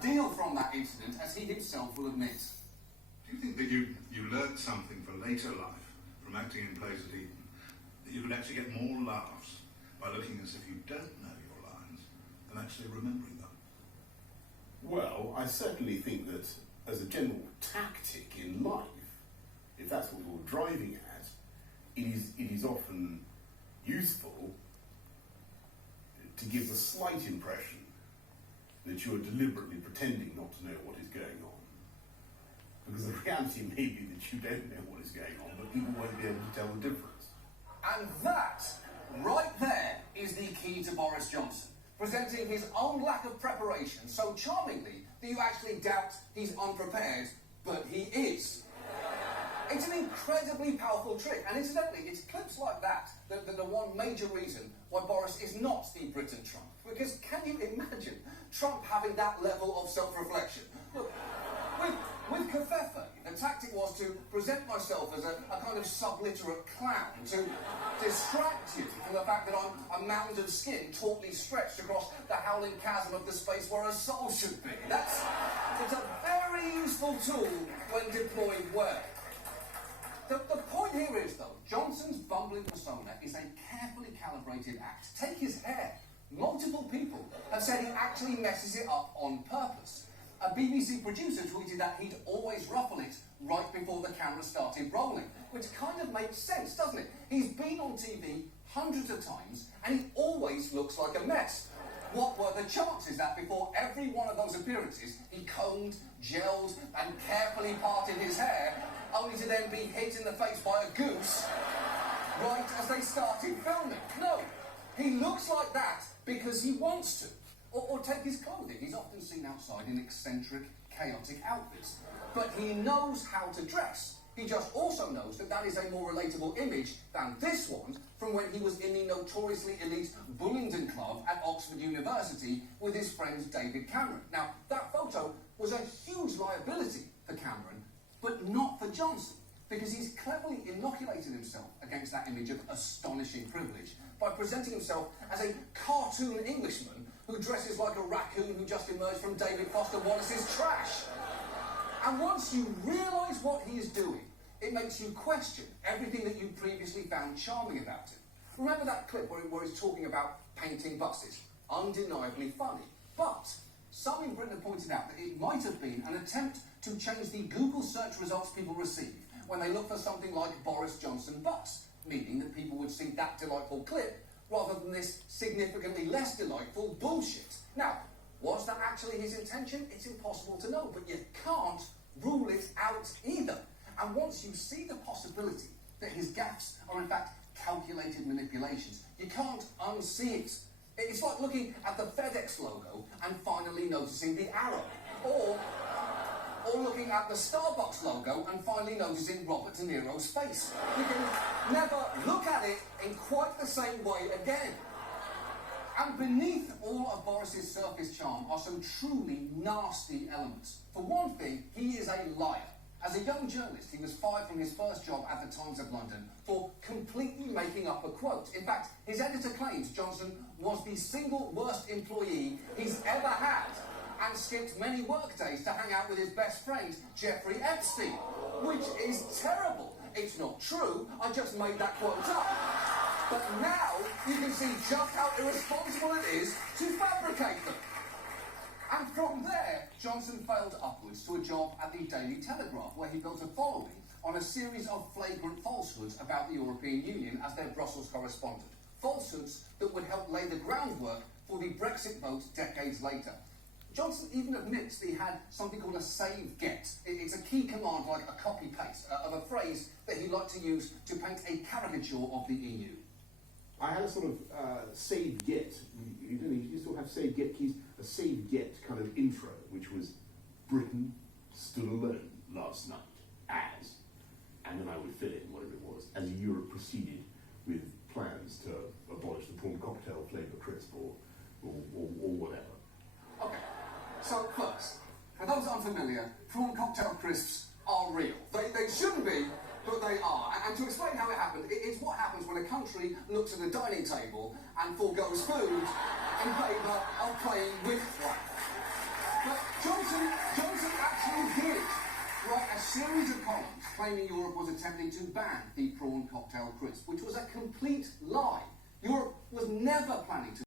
deal from that incident, as he himself will admit. Do you think that you learned something for later life from acting in plays at Eton, that you could actually get more laughs by looking as if you don't know your lines than actually remembering them? Well, I certainly think that as a general tactic in life, if that's what you're driving at, it is often useful to give the slight impression that you are deliberately pretending not to know what is going on. Because the reality may be that you don't know what is going on, but people won't be able to tell the difference. And that, right there, is the key to Boris Johnson, presenting his own lack of preparation so charmingly that you actually doubt he's unprepared, but he is. It's an incredibly powerful trick, and incidentally, it's clips like that that are the one major reason why Boris is not the Britain Trump. Because can you imagine Trump having that level of self-reflection? Look, with Covfefe, the tactic was to present myself as a kind of subliterate clown, to distract you from the fact that I'm a mound of skin tautly stretched across the howling chasm of the space where a soul should be. It's a very useful tool when deployed well. The point here is, though, Johnson's bumbling persona is a carefully calibrated act. Take his hair. Multiple people have said he actually messes it up on purpose. A BBC producer tweeted that he'd always ruffle it right before the camera started rolling, which kind of makes sense, doesn't it? He's been on TV hundreds of times, and he always looks like a mess. What were the chances that before every one of those appearances, he combed, gelled, and carefully parted his hair, only to then be hit in the face by a goose right as they started filming? No, he looks like that because he wants to. Or take his clothing. He's often seen outside in eccentric, chaotic outfits. But he knows how to dress. He just also knows that that is a more relatable image than this one from when he was in the notoriously elite Bullingdon Club at Oxford University with his friend David Cameron. Now, that photo was a huge liability for Cameron, but not for Johnson, because he's cleverly inoculated himself against that image of astonishing privilege by presenting himself as a cartoon Englishman who dresses like a raccoon who just emerged from David Foster Wallace's trash. And once you realise what he is doing, it makes you question everything that you previously found charming about him. Remember that clip where he's talking about painting buses? Undeniably funny. But some in Britain have pointed out that it might have been an attempt to change the Google search results people receive when they look for something like Boris Johnson bus, meaning that people would see that delightful clip rather than this significantly less delightful bullshit. Now, was that actually his intention? It's impossible to know, but you can't rule it out either. And once you see the possibility that his gaffes are in fact calculated manipulations, you can't unsee it. It's like looking at the FedEx logo and finally noticing the arrow. Or looking at the Starbucks logo and finally noticing Robert De Niro's face. You can never look at it in quite the same way again. And beneath all of Boris's surface charm are some truly nasty elements. For one thing, he is a liar. As a young journalist, he was fired from his first job at the Times of London for completely making up a quote. In fact, his editor claims Johnson was the single worst employee he's ever had, and skipped many work days to hang out with his best friend, Jeffrey Epstein, which is terrible. It's not true, I just made that quote up. But now you can see just how irresponsible it is to fabricate them. And from there, Johnson failed upwards to a job at the Daily Telegraph, where he built a following on a series of flagrant falsehoods about the European Union as their Brussels correspondent. Falsehoods that would help lay the groundwork for the Brexit vote decades later. Johnson even admits that he had something called a save-get. It's a key command, like a copy-paste, of a phrase that he liked to use to paint a caricature of the EU. I had a sort of save-get. You still have save-get keys. A save-get kind of intro, which was Britain stood alone last night as, and then I would fill in whatever it was, as Europe proceeded with plans to abolish the prawn cocktail flavour crisp or whatever. Okay, so first, for those unfamiliar, prawn cocktail crisps are real. They shouldn't be, but they are. And to explain how it happened, it's what happens when a country looks at a dining table and forgoes food in favour of playing with one. But Johnson actually did write a series of columns claiming Europe was attempting to ban the prawn cocktail crisp, which was a complete lie. Europe was never planning to